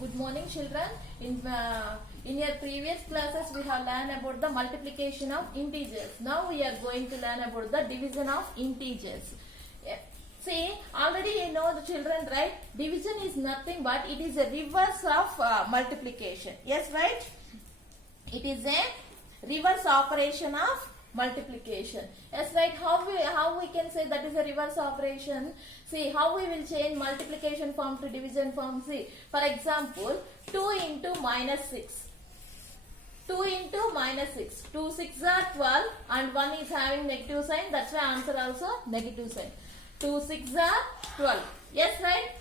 Good morning, children. In your previous classes, we have learned about the multiplication of integers. Now we are going to learn about the division of integers. See, already you know the children, right? Division is nothing but it is a reverse of multiplication. Yes, right? It is a reverse operation of multiplication. Yes, right? How we can say that is a reverse operation? See, how we will change multiplication form to division form? See, for example, 2 into minus 6. 2 into minus 6. 2 6 are 12 and 1 is having negative sign. That's why answer also negative sign. 2 6 are 12. Yes, right?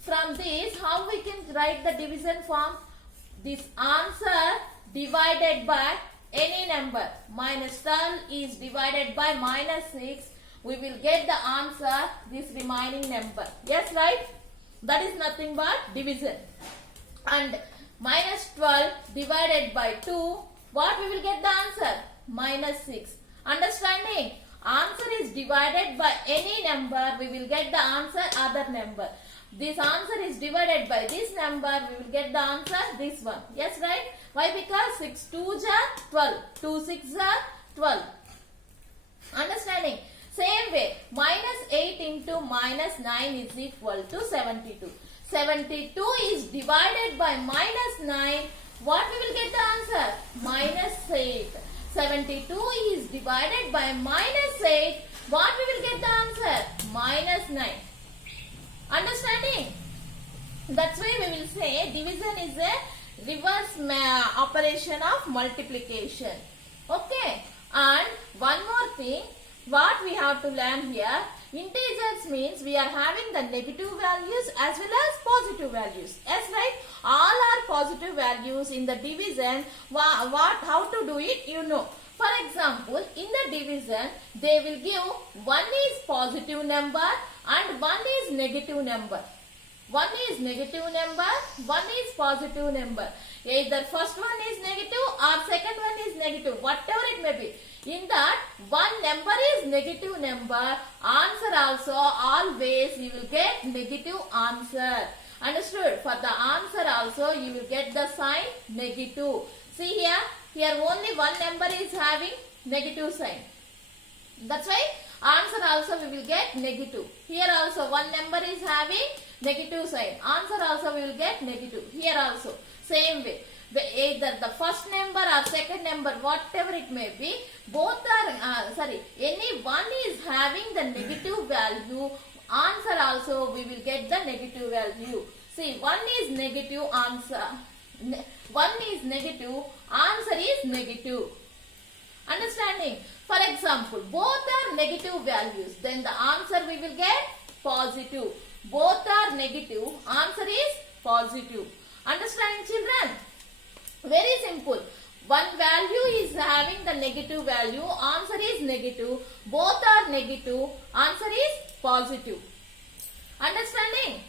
From this, how we can write the division form? This answer divided by any number. Minus 12 is divided by minus 6. We will get the answer, this remaining number. Yes, right? That is nothing but division. And minus 12 divided by 2, what we will get the answer? Minus 6. Understanding? Answer is divided by any number, we will get the answer other number. This answer is divided by this number, we will get the answer this one. Yes, right? Why? Because 6 2s are 12. 2 6s are 12. Understanding? Same way, minus 8 into minus 9 is equal to 72. 72 is divided by minus 9. What we will get the answer? Minus 8. 72 is divided by minus 8. What we will get the answer? Minus 9. Understanding? That's why we will say division is a reverse operation of multiplication. Okay. And one more thing, what we have to learn here, integers means we are having the negative values as well as positive values. Yes, right? All are positive values in the division. How to do it, you know. For example, in the division, they will give one is positive number and one is negative number. One is negative number, one is positive number. Either first one is negative or second one is negative, whatever it may be. In that, one number is negative number, answer also always you will get negative answer. Understood? For the answer also you will get the sign negative. See here only one number is having negative sign. That's why answer also we will get negative. Here also one number is having negative sign. Answer also we will get negative. Here also same way. Either the first number or second number, whatever it may be, both are any one is having the negative value. Answer also we will get the negative value. See, one is negative, answer. One is negative, answer is negative. Understanding? For example, both are negative values, then the answer we will get positive. Both are negative, answer is positive. Understanding, children? Very simple. One value is having the negative value, answer is negative. Both are negative, answer is positive. Understanding?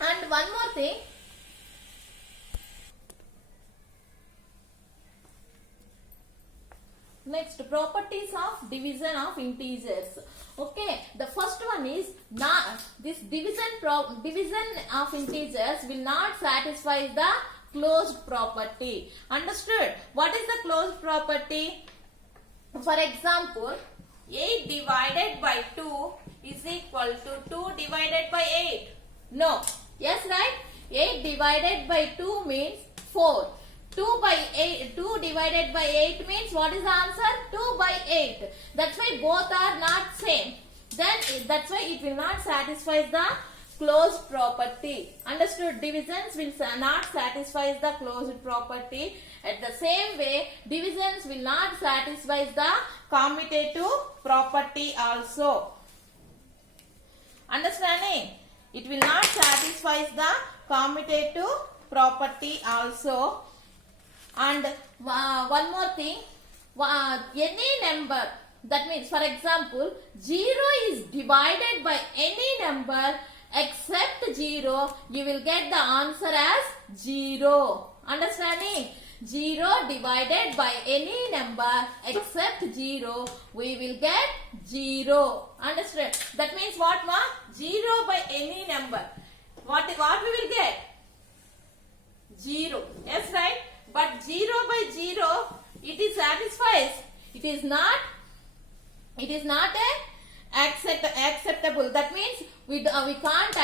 And one more thing. Next, properties of division of integers. Okay, the first one is this division of integers will not satisfy the closed property. Understood? What is the closed property? For example, 8 divided by 2 is equal to 2 divided by 8. No. Yes, right? 8 divided by 2 means 4. 2 divided by 8 means what is the answer? 2 by 8. That's why both are not same. Then that's why it will not satisfy the closed property. Understood? Divisions will not satisfy the closed property. At the same way, divisions will not satisfy the commutative property also. Understanding? It will not satisfy the commutative property also. And one more thing, any number, that means for example 0 is divided by any number except 0, you will get the answer as 0. Understanding? 0 divided by any number except 0, we will get 0. Understand? That means what, ma? 0 by any number. What we will get? 0. Yes, right? But 0 by 0, it is satisfies. It is not acceptable. That means we can't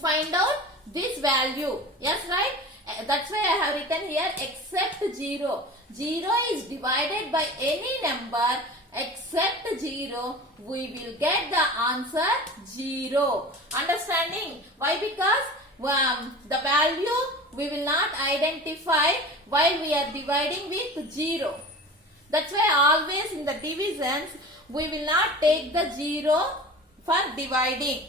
find out this value. Yes, right? That's why I have written here except 0. 0 is divided by any number except 0. We will get the answer 0. Understanding? Why? Because the value we will not identify while we are dividing with 0. That's why always in the divisions we will not take the 0 for dividing.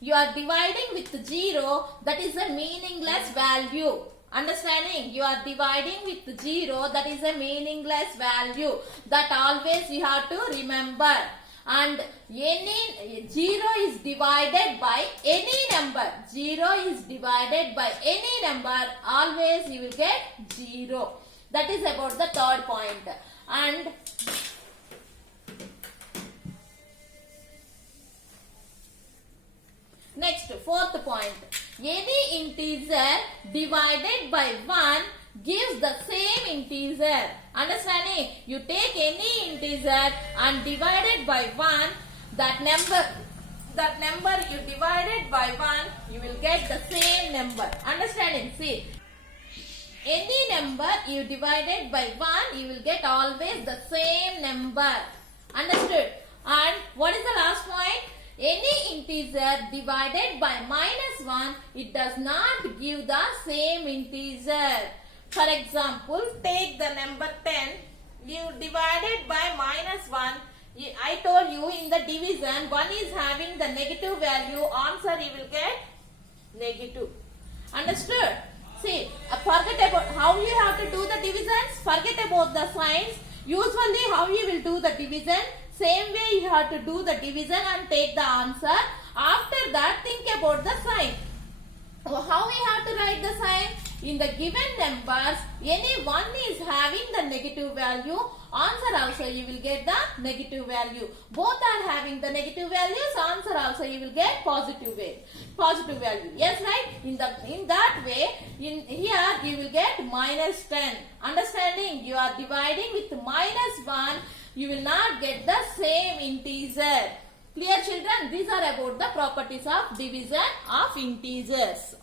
You are dividing with 0, that is a meaningless value. Understanding? You are dividing with 0, that is a meaningless value. That always you have to remember. And any 0 is divided by any number. 0 is divided by any number. Always you will get 0. That is about the third point. And next, fourth point. Any integer divided by 1 gives the same integer. Understanding? You take any integer and divide it by 1. That number you divided by 1, you will get the same number. Understanding? See, any number you divided by 1, you will get always the same number. Understood? And what is the last point? Any integer divided by -1, it does not give the same integer. For example, take the number 10. You divided by -1. I told you in the division, 1 is having the negative value. Answer you will get negative. Understood? See, forget about how you have to do the divisions. Forget about the signs. Usually how you will do the division, same way you have to do the division and take the answer. After that, think about the sign. How we have to write the sign? In the given numbers, any one is having the negative value. Answer also you will get the negative value. Both are having the negative values. Answer also you will get positive value. Yes, right? In that way, in here you will get -10. Understanding? You are dividing with -1. You will not get the same integer. Clear, children? These are about the properties of division of integers.